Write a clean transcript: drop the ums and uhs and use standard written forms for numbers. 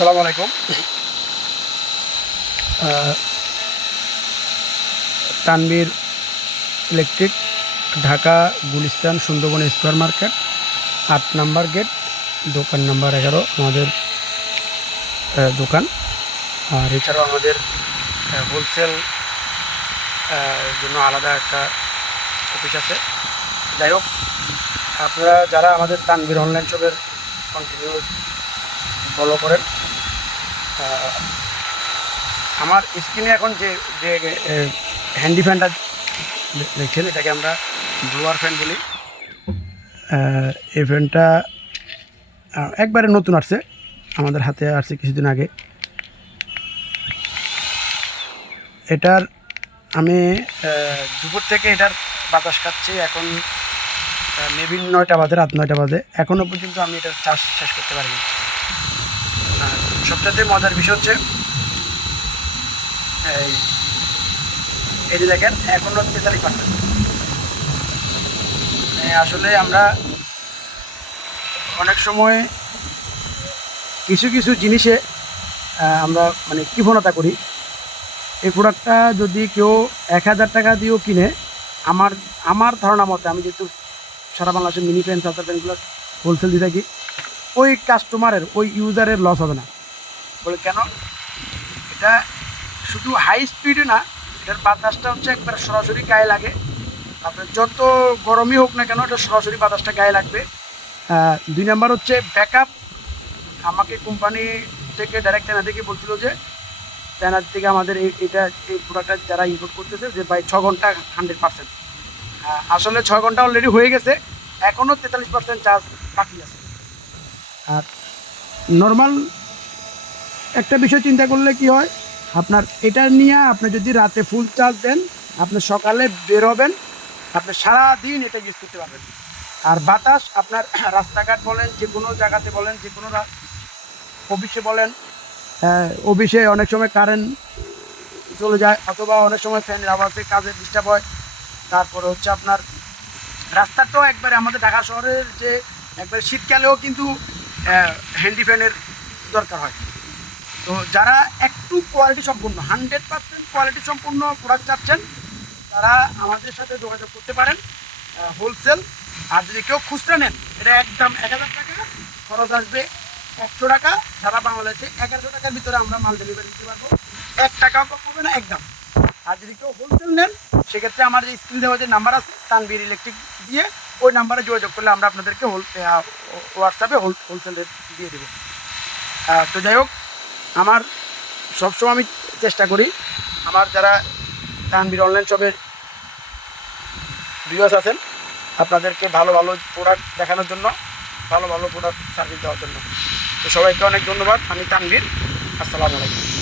আসসালামু আলাইকুম। Tanvir electric, Dhaka Gulistan Sundarban square market, ৮ number gate, দোকান নাম্বার 11 আমাদের দোকান। আর এছাড়াও আমাদের হোলসেল জন্য আলাদা একটা অফিস আছে। যাই হোক, আপনারা যারা আমাদের তানভীর অনলাইন শপের কন্টিনিউস ফলো করেন, আমার স্ক্রিনে এখন যে যে হ্যান্ডি ফ্যানটা দেখছেন, এটাকে আমরা ব্লোয়ার ফ্যান বলি। এই ফ্যানটা একবারে নতুন আসছে, আমাদের হাতে আসছে কিছুদিন আগে। এটার আমি দুপুর থেকে এটার বাতাস খাচ্ছি। এখন মেবি 9টা বাজে, রাত 9টা বাজে, এখনও পর্যন্ত আমি এটার চার্জ শেষ করতে পারিনি। সবচেয়ে মজার বিষয় হচ্ছে এই যে দেখেন, এখনও 43%। আসলে আমরা অনেক সময় কিছু কিছু জিনিসে আমরা কৃপণতা করি। এই প্রোডাক্টটা যদি কেউ 1000 টাকা দিয়েও কিনে, আমার ধারণা মতে, আমি যেহেতু সারা বাংলাদেশের মিনি ফ্যান সালসার ফ্যানগুলো হোলসেল দিয়ে থাকি, ওই কাস্টমারের, ওই ইউজারের লস হবে না। বলে কেন? এটা শুধু হাই স্পিডে না, এটার বাতাসটা হচ্ছে একবার সরাসরি গায়ে লাগে। আপনার যত গরমই হোক না কেন, এটা সরাসরি বাতাসটা গায়ে লাগবে। 2 নাম্বার হচ্ছে ব্যাকআপ। আমাকে কোম্পানি থেকে ডাইরেক্ট চায়না থেকে বলছিল যে চায়নার থেকে আমাদের এই প্রোডাক্টটা যারা ইম্পোর্ট করতেছে, যে ভাই 6 ঘন্টা 100%। আসলে 6 ঘন্টা অলরেডি হয়ে গেছে, এখনও 43% চার্জ বাকি আছে। আর নর্মাল একটা বিষয় চিন্তা করলে কি হয়, আপনার এটা নিয়ে আপনি যদি রাতে ফুল চার্জ দেন, আপনি সকালে বের হবেন, আপনি সারাদিন এটা ইউজ করতে পারবেন। আর বাতাস আপনার রাস্তাঘাট বলেন, যে কোনো জায়গাতে বলেন, যে কোনো অফিসে বলেন, অফিসে অনেক সময় কারেন্ট চলে যায়, অথবা অনেক সময় ফ্যানের আওয়াজে কাজে ডিস্টার্ব হয়। তারপরে হচ্ছে আপনার রাস্তাটাও একবারে, আমাদের ঢাকা শহরের যে একবারে শীতকালেও কিন্তু হ্যান্ডি ফ্যানের দরকার হয়। তো যারা একটু কোয়ালিটি সম্পূর্ণ 100% কোয়ালিটি সম্পূর্ণ প্রোডাক্ট চাচ্ছেন, তারা আমাদের সাথে যোগাযোগ করতে পারেন হোলসেল। আর যদি কেউ খুচরা নেন, এটা একদম 1000 টাকা খরচ আসবে, 100 টাকা সারা বাংলাদেশে 1100 টাকার ভিতরে আমরা মাল ডেলিভারি দিতে পারবো। 1 টাকাও কম হবে না একদম। আর যদি কেউ হোলসেল নেন, সেক্ষেত্রে আমার যে স্ক্রিন দেওয়া যে নাম্বার আছে তানভীর ইলেকট্রিক দিয়ে, ওই নাম্বারে যোগাযোগ করলে আমরা আপনাদেরকে হোয়াটসঅ্যাপে হোলসেল রেট দিয়ে দেবো। তো যাই হোক, আমার সবসময় আমি চেষ্টা করি আমার যারা তানভীর অনলাইন শপের ভিউয়ার্স আছেন, আপনাদেরকে ভালো ভালো প্রোডাক্ট দেখানোর জন্য, ভালো ভালো প্রোডাক্ট সার্ভিস দেওয়ার জন্য। তো সবাইকে অনেক ধন্যবাদ। আমি তানভীর। আসসালামু আলাইকুম।